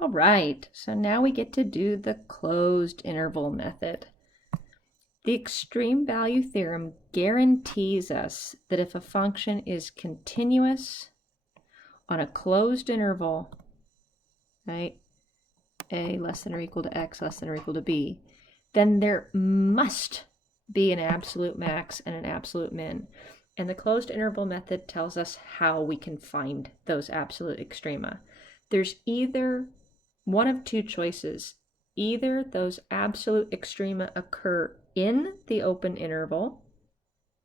All right, so now we get to do the closed interval method. The extreme value theorem guarantees us that if a function is continuous on a closed interval, right, a less than or equal to x less than or equal to b, then there must be an absolute max and an absolute min. And the closed interval method tells us how we can find those absolute extrema. There's either one of two choices. Either those absolute extrema occur in the open interval,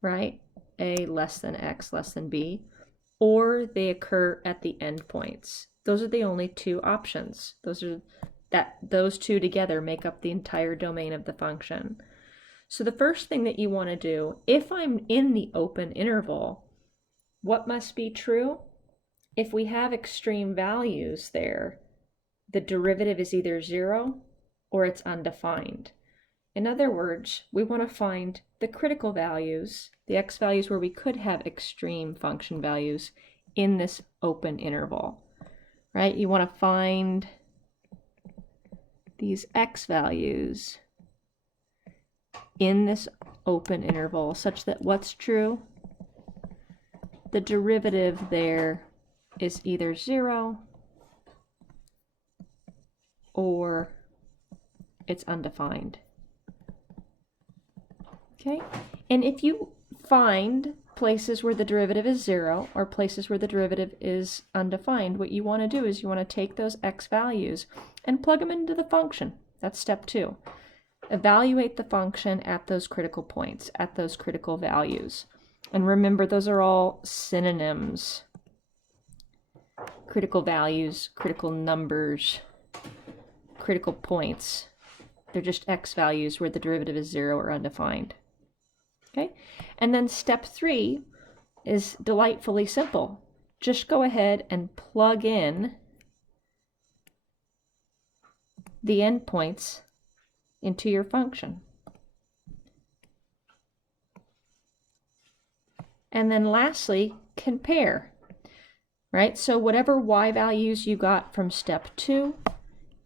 right, a less than x less than b, or they occur at the endpoints. Those are the only two options. Those two together make up the entire domain of the function. So the first thing that you want to do, if I'm in the open interval, what must be true? If we have extreme values there, the derivative is either 0 or it's undefined. In other words, we want to find the critical values, the x values where we could have extreme function values in this open interval, right? You want to find these x values in this open interval such that what's true? The derivative there is either 0 or it's undefined. Okay, and if you find places where the derivative is 0 or places where the derivative is undefined, what you want to do is you want to take those x values and plug them into the function. That's step 2. Evaluate the function at those critical points, at those critical values. And remember, those are all synonyms. Critical values, critical numbers, critical points. They're just x values where the derivative is 0 or undefined. Okay, and then step 3 is delightfully simple. Just go ahead and plug in the endpoints into your function. And then lastly, compare, right? So whatever y values you got from step 2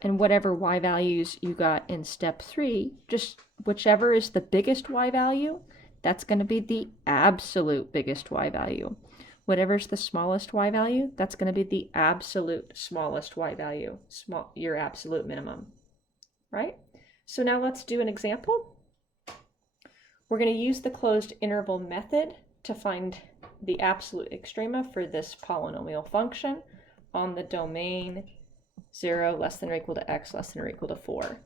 and whatever y values you got in step 3, just whichever is the biggest y value, that's going to be the absolute biggest y value. Whatever's the smallest y value, that's going to be the absolute smallest y value, your absolute minimum, right? So now let's do an example. We're going to use the closed interval method to find the absolute extrema for this polynomial function on the domain 0 less than or equal to x less than or equal to 4.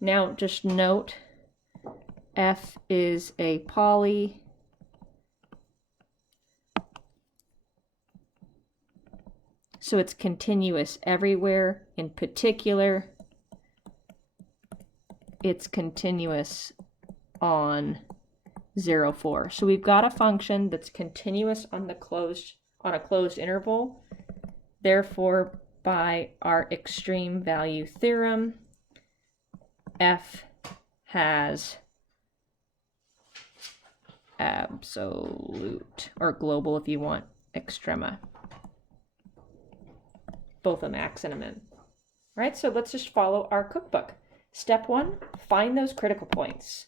Now just note f is a poly. So it's continuous everywhere. In particular, it's continuous on 0, 4. So we've got a function that's continuous on a closed interval. Therefore, by our extreme value theorem, f has absolute, or global if you want, extrema. Both a max and a min. All right, so let's just follow our cookbook. Step 1, find those critical points.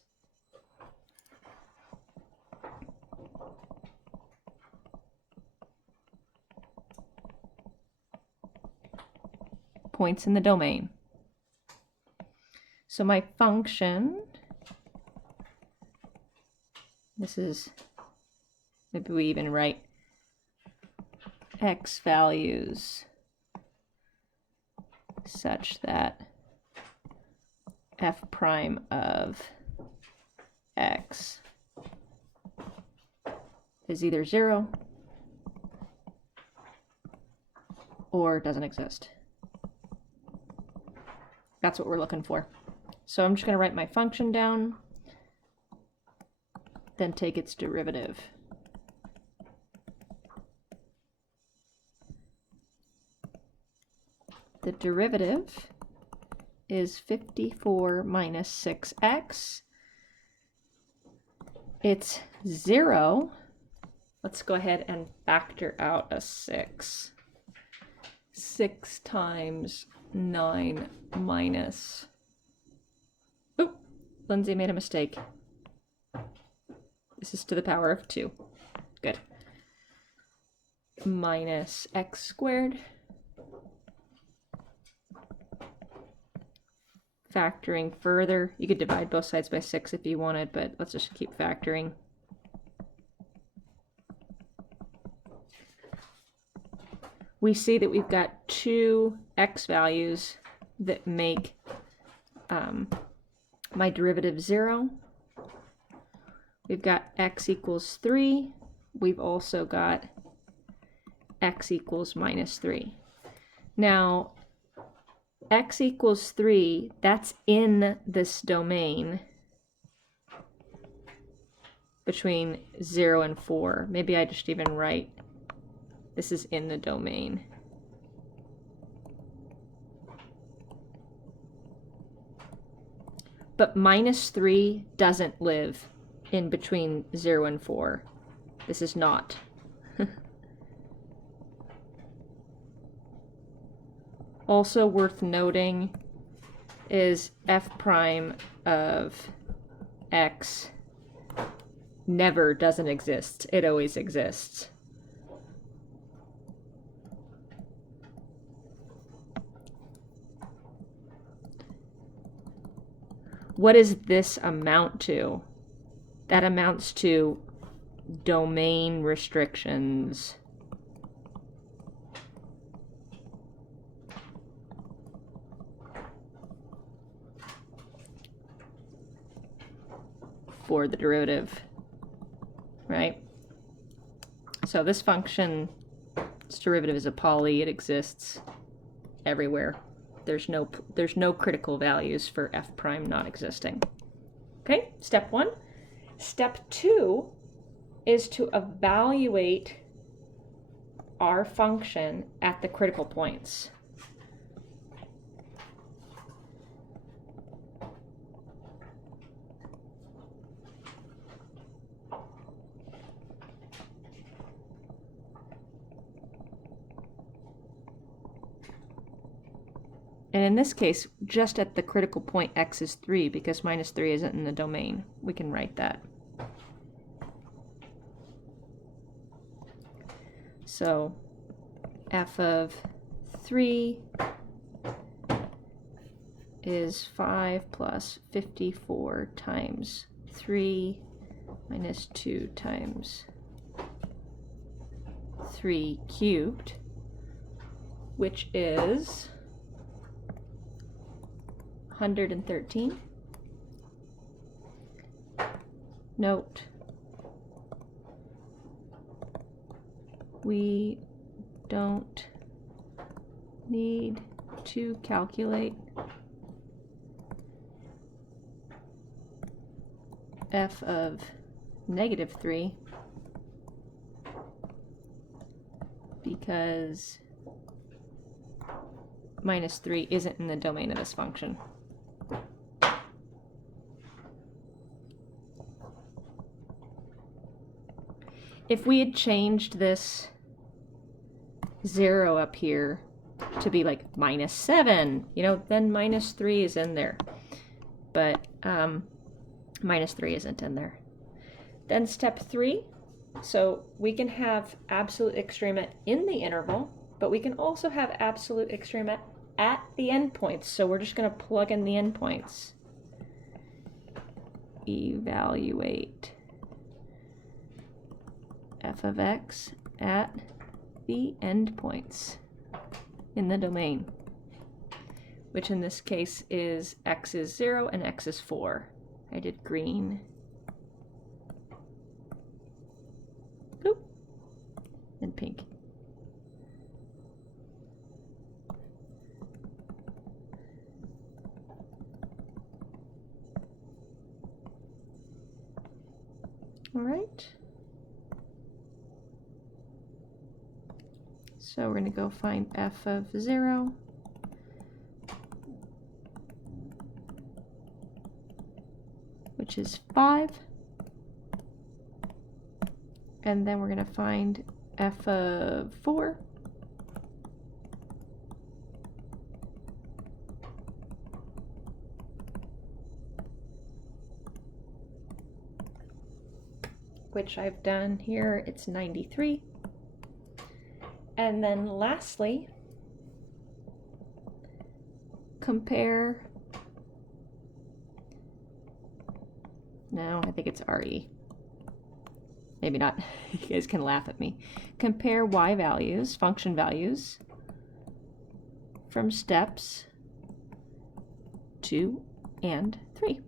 Points in the domain. So my function, this is, maybe we even write x values such that f prime of x is either 0 or doesn't exist. That's what we're looking for. So I'm just going to write my function down, then take its derivative. The derivative is 54 minus 6x. It's 0. Let's go ahead and factor out a 6. 6 times 9 minus... Oh, Lindsay made a mistake. This is to the power of 2. Good. Minus x squared. Factoring further. You could divide both sides by 6 if you wanted, but let's just keep factoring. We see that we've got 2 x values that make my derivative 0. We've got x equals 3. We've also got x equals minus 3. Now, x equals 3, that's in this domain between 0 and 4. Maybe I just even write this is in the domain. But minus 3 doesn't live in between 0 and 4. This is not. Also worth noting is f prime of x never doesn't exist. It always exists. What does this amount to? That amounts to domain restrictions. For the derivative, right? So this function, its derivative is a poly. It exists everywhere. There's no critical values for f prime not existing. Okay, step 1. Step 2 is to evaluate our function at the critical points. And in this case, just at the critical point x is 3, because minus 3 isn't in the domain. We can write that. So f of 3 is 5 plus 54 times 3 minus 2 times 3 cubed, which is 113. Note, we don't need to calculate f of negative 3 because minus 3 isn't in the domain of this function. If we had changed this 0 up here to be like minus 7, then minus 3 is in there. But minus 3 isn't in there. Then step 3, so we can have absolute extrema in the interval, but we can also have absolute extrema at the endpoints. So we're just going to plug in the endpoints. Evaluate f of x at the endpoints in the domain, which in this case is x is 0 and x is 4. I did green. Bloop. And pink. All right. So we're going to go find f of 0. Which is 5. And then we're going to find f of 4. which I've done here, it's 93. And then lastly, compare, no, I think it's RE. Maybe not, you guys can laugh at me. Compare y values, function values, from steps 2 and 3.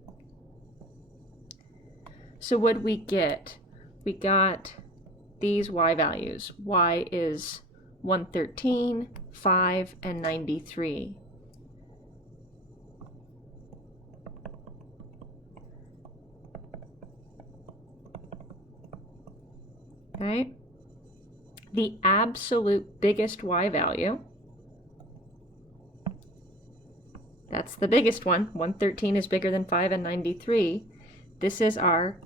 So what did we get? We got these y values. Y is 113, 5, and 93. Okay. The absolute biggest y value, that's the biggest one. 113 is bigger than 5 and 93. This is our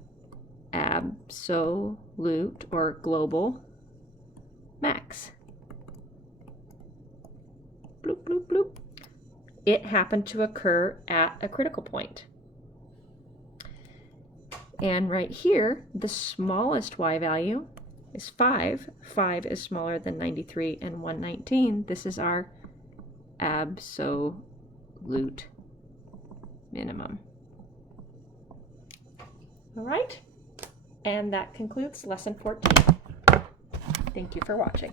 absolute or global max. Bloop, bloop, bloop. It happened to occur at a critical point. And right here, the smallest y value is 5. 5 is smaller than 93 and 119. This is our absolute minimum. All right, and that concludes lesson 14. Thank you for watching.